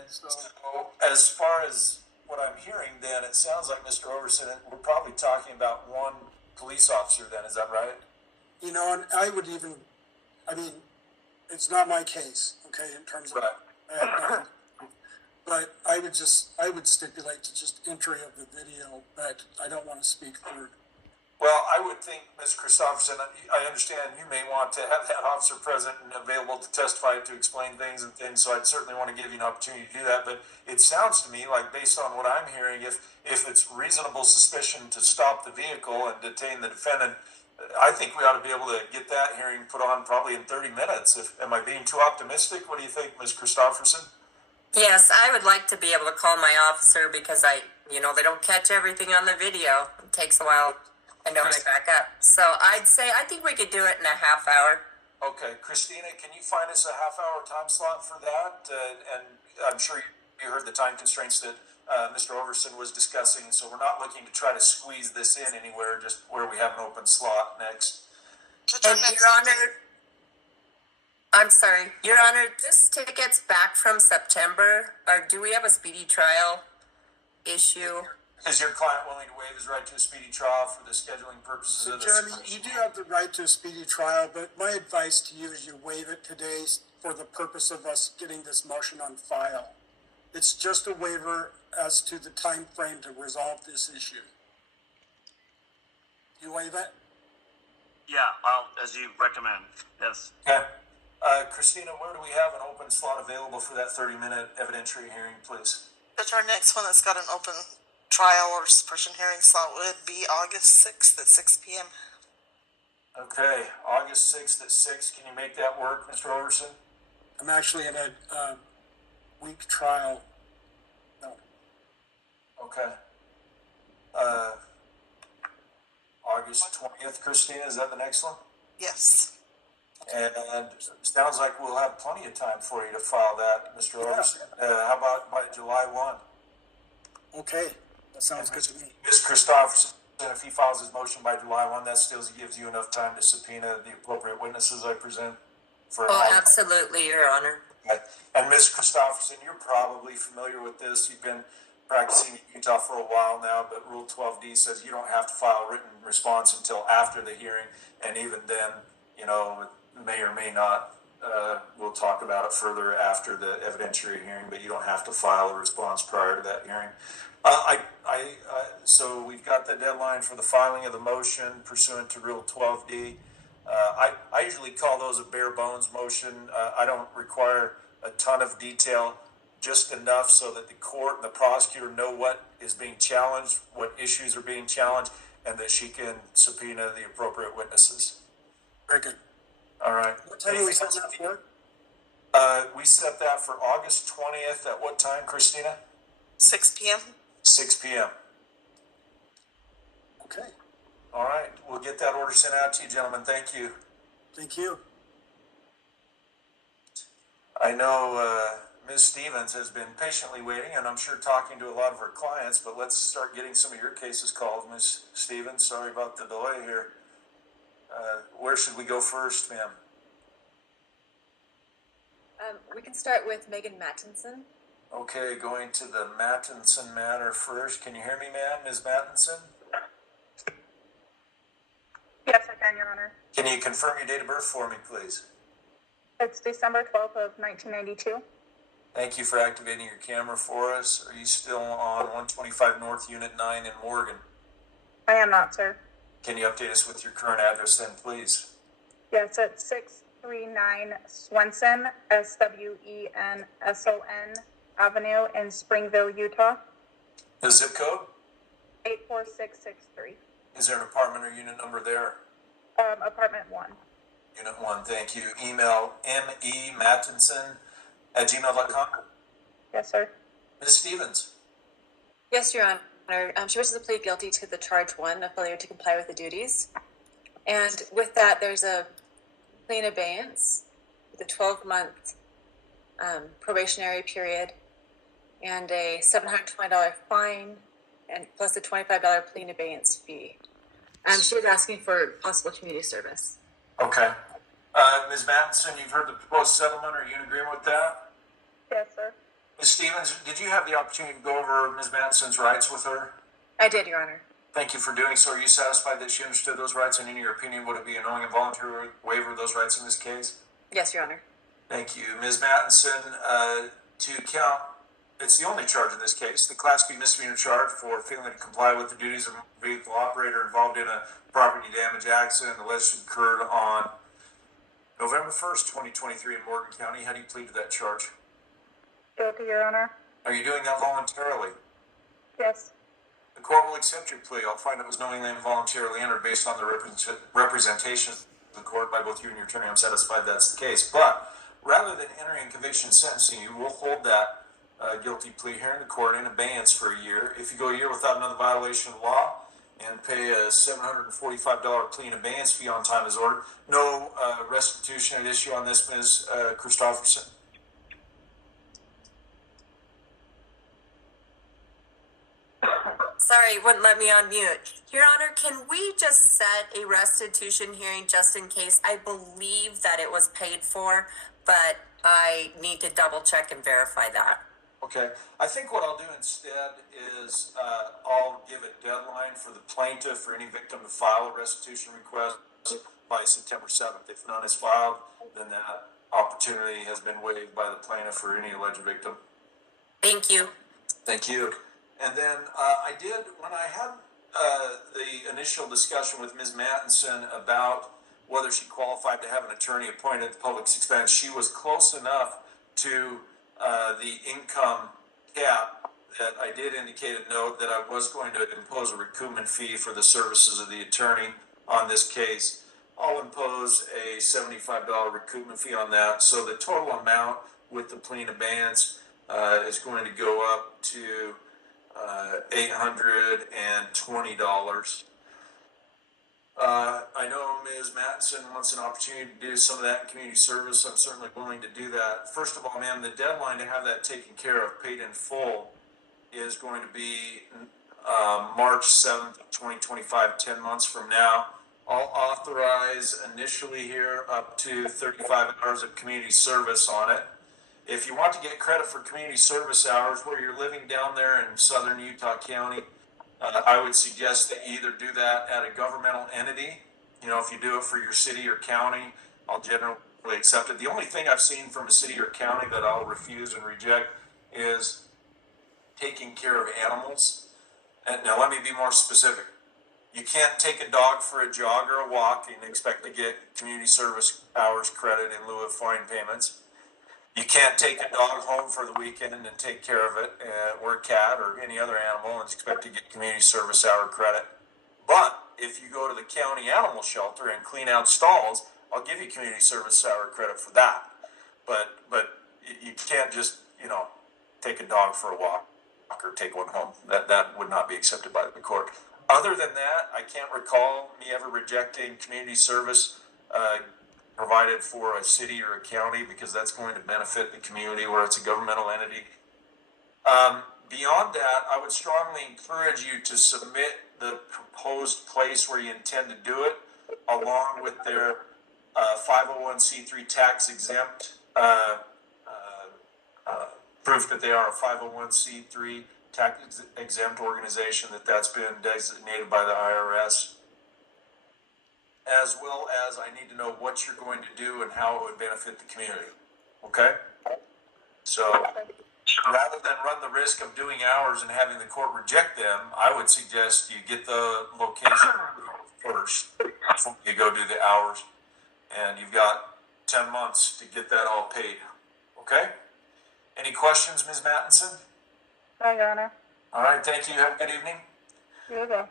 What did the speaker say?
And so, as far as what I'm hearing, then it sounds like Mr. Overson, we're probably talking about one police officer. Then is that right? You know, and I mean, it's not my case, okay, in terms of, Right. but I would stipulate to just entry of the video, but I don't want to speak for. Well, I would think, Ms. Christopherson, I understand you may want to have that officer present and available to testify, to explain things and things, so I'd certainly want to give you an opportunity to do that. But it sounds to me like, based on what I'm hearing, if it's reasonable suspicion to stop the vehicle and detain the defendant, I think we ought to be able to get that hearing put on probably in 30 minutes. Am I being too optimistic? What do you think, Ms. Christopherson? Yes, I would like to be able to call my officer because they don't catch everything on the video. It takes a while. I know when I back up. So I think we could do it in a half hour. Okay, Christina, can you find us a half-hour time slot for that? And I'm sure you heard the time constraints that Mr. Overson was discussing, so we're not looking to try to squeeze this in anywhere, just where we have an open slot next. And Your Honor, I'm sorry, Your Honor, this ticket's back from September, or do we have a speedy trial issue? Is your client willing to waive his right to a speedy trial for the scheduling purposes of this? Jeremy, you do have the right to a speedy trial, but my advice to you is you waive it today for the purpose of us getting this motion on file. It's just a waiver as to the time frame to resolve this issue. You waive it? Yeah, I'll, as you recommend, yes. Okay. Christina, where do we have an open slot available for that 30-minute evidentiary hearing, please? Judge, our next one that's got an open trial or suppression hearing slot would be August 6th at 6 p.m. Okay, August 6th at 6. Can you make that work, Mr. Overson? I'm actually in a week trial. No. Okay. August 20th, Christina, is that the next one? Yes. And it sounds like we'll have plenty of time for you to file that, Mr. Overson. How about by July 1? Okay, that sounds good to me. Ms. Christopherson, if he files his motion by July 1, that still gives you enough time to subpoena the appropriate witnesses I present for. Oh, absolutely, Your Honor. Okay. And Ms. Christopherson, you're probably familiar with this. You've been practicing in Utah for a while now, but Rule 12D says you don't have to file a written response until after the hearing, and even then, may or may not. We'll talk about it further after the evidentiary hearing, but you don't have to file a response prior to that hearing. So we've got the deadline for the filing of the motion pursuant to Rule 12D. I usually call those a bare bones motion. I don't require a ton of detail, just enough so that the court and the prosecutor know what is being challenged, what issues are being challenged, and that she can subpoena the appropriate witnesses. Very good. All right. What time are we setting that for? We set that for August 20th at what time, Christina? 6 p.m. 6 p.m. Okay. All right. We'll get that order sent out to you, gentlemen. Thank you. Thank you. I know Ms. Stevens has been patiently waiting, and I'm sure talking to a lot of her clients, but let's start getting some of your cases called. Ms. Stevens, sorry about the delay here. Where should we go first, ma'am? We can start with Megan Mattinson. Okay, going to the Mattinson matter first. Can you hear me, ma'am, Ms. Mattinson? Yes, I can, Your Honor. Can you confirm your date of birth for me, please? It's December 12th of 1992. Thank you for activating your camera for us. Are you still on 125 North Unit 9 in Morgan? I am not, sir. Can you update us with your current address then, please? Yes, it's 639 Swenson, Swenson Avenue in Springville, Utah. The zip code? 84663. Is there an apartment or unit number there? Apartment 1. Unit 1, thank you. Email memattinson@gmail.com. Yes, sir. Ms. Stevens. Yes, Your Honor. She wishes to plead guilty to the charge 1 of failure to comply with the duties. And with that, there's a plea in abeyance with a 12-month probationary period and a $720 fine and plus a $25 plea in abeyance fee. She was asking for possible community service. Okay. Ms. Mattinson, you've heard the proposed settlement. Are you in agreement with that? Yes, sir. Ms. Stevens, did you have the opportunity to go over Ms. Manson's rights with her? I did, Your Honor. Thank you for doing so. Are you satisfied that she understood those rights, and in your opinion, would it be a knowing and voluntary waiver of those rights in this case? Yes, Your Honor. Thank you. Ms. Mattinson, to count, it's the only charge in this case, the Class B misdemeanor charge for failing to comply with the duties of a vehicle operator involved in a property damage accident allegedly occurred on November 1st, 2023 in Morgan County. How do you plead to that charge? Guilty, Your Honor. Are you doing that voluntarily? Yes. The court will accept your plea. I'll find it was knowingly and voluntarily entered based on the representation of the court by both you and your attorney. I'm satisfied that's the case. But rather than entering conviction and sentencing you, we'll hold that guilty plea here in the court in abeyance for a year. If you go a year without another violation of law and pay a $745 plea in abeyance fee on time as ordered, no restitution at issue on this, Ms. Christopherson. Sorry, wouldn't let me unmute. Your Honor, can we just set a restitution hearing just in case? I believe that it was paid for, but I need to double check and verify that. Okay, I think what I'll do instead is I'll give a deadline for the plaintiff for any victim to file a restitution request by September 7th. If none is filed, then that opportunity has been waived by the plaintiff for any alleged victim. Thank you. Thank you. And then I did, when I had the initial discussion with Ms. Mattinson about whether she qualified to have an attorney appointed at the public's expense, she was close enough to the income cap that I did indicate a note that I was going to impose a recoupment fee for the services of the attorney on this case. I'll impose a $75 recoupment fee on that. So the total amount with the plea in abeyance is going to go up to $820. I know Ms. Mattinson wants an opportunity to do some of that in community service. I'm certainly willing to do that. First of all, ma'am, the deadline to have that taken care of, paid in full, is going to be March 7th, 2025, 10 months from now. I'll authorize initially here up to 35 hours of community service on it. If you want to get credit for community service hours where you're living down there in southern Utah County, I would suggest that you either do that at a governmental entity. You know, if you do it for your city or county, I'll generally accept it. The only thing I've seen from a city or county that I'll refuse and reject is taking care of animals. And now let me be more specific. You can't take a dog for a jog or a walk and expect to get community service hours credit in lieu of fine payments. You can't take a dog home for the weekend and take care of it, or a cat or any other animal, and expect to get community service hour credit. But if you go to the county animal shelter and clean out stalls, I'll give you community service hour credit for that. But you can't just, take a dog for a walk or take one home. That would not be accepted by the court. Other than that, I can't recall me ever rejecting community service provided for a city or a county, because that's going to benefit the community where it's a governmental entity. Beyond that, I would strongly encourage you to submit the proposed place where you intend to do it, along with their 501c3 tax exempt proof that they are a 501c3 tax exempt organization, that's been designated by the IRS. As well as I need to know what you're going to do and how it would benefit the community. Okay? So rather than run the risk of doing hours and having the court reject them, I would suggest you get the location first before you go do the hours. And you've got 10 months to get that all paid. Okay? Any questions, Ms. Mattinson? No, Your Honor. All right, thank you. Have a good evening. You as well.